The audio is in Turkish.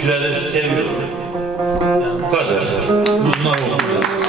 türküleri seviyorum. Yani bu kadar. Bunlar oldu.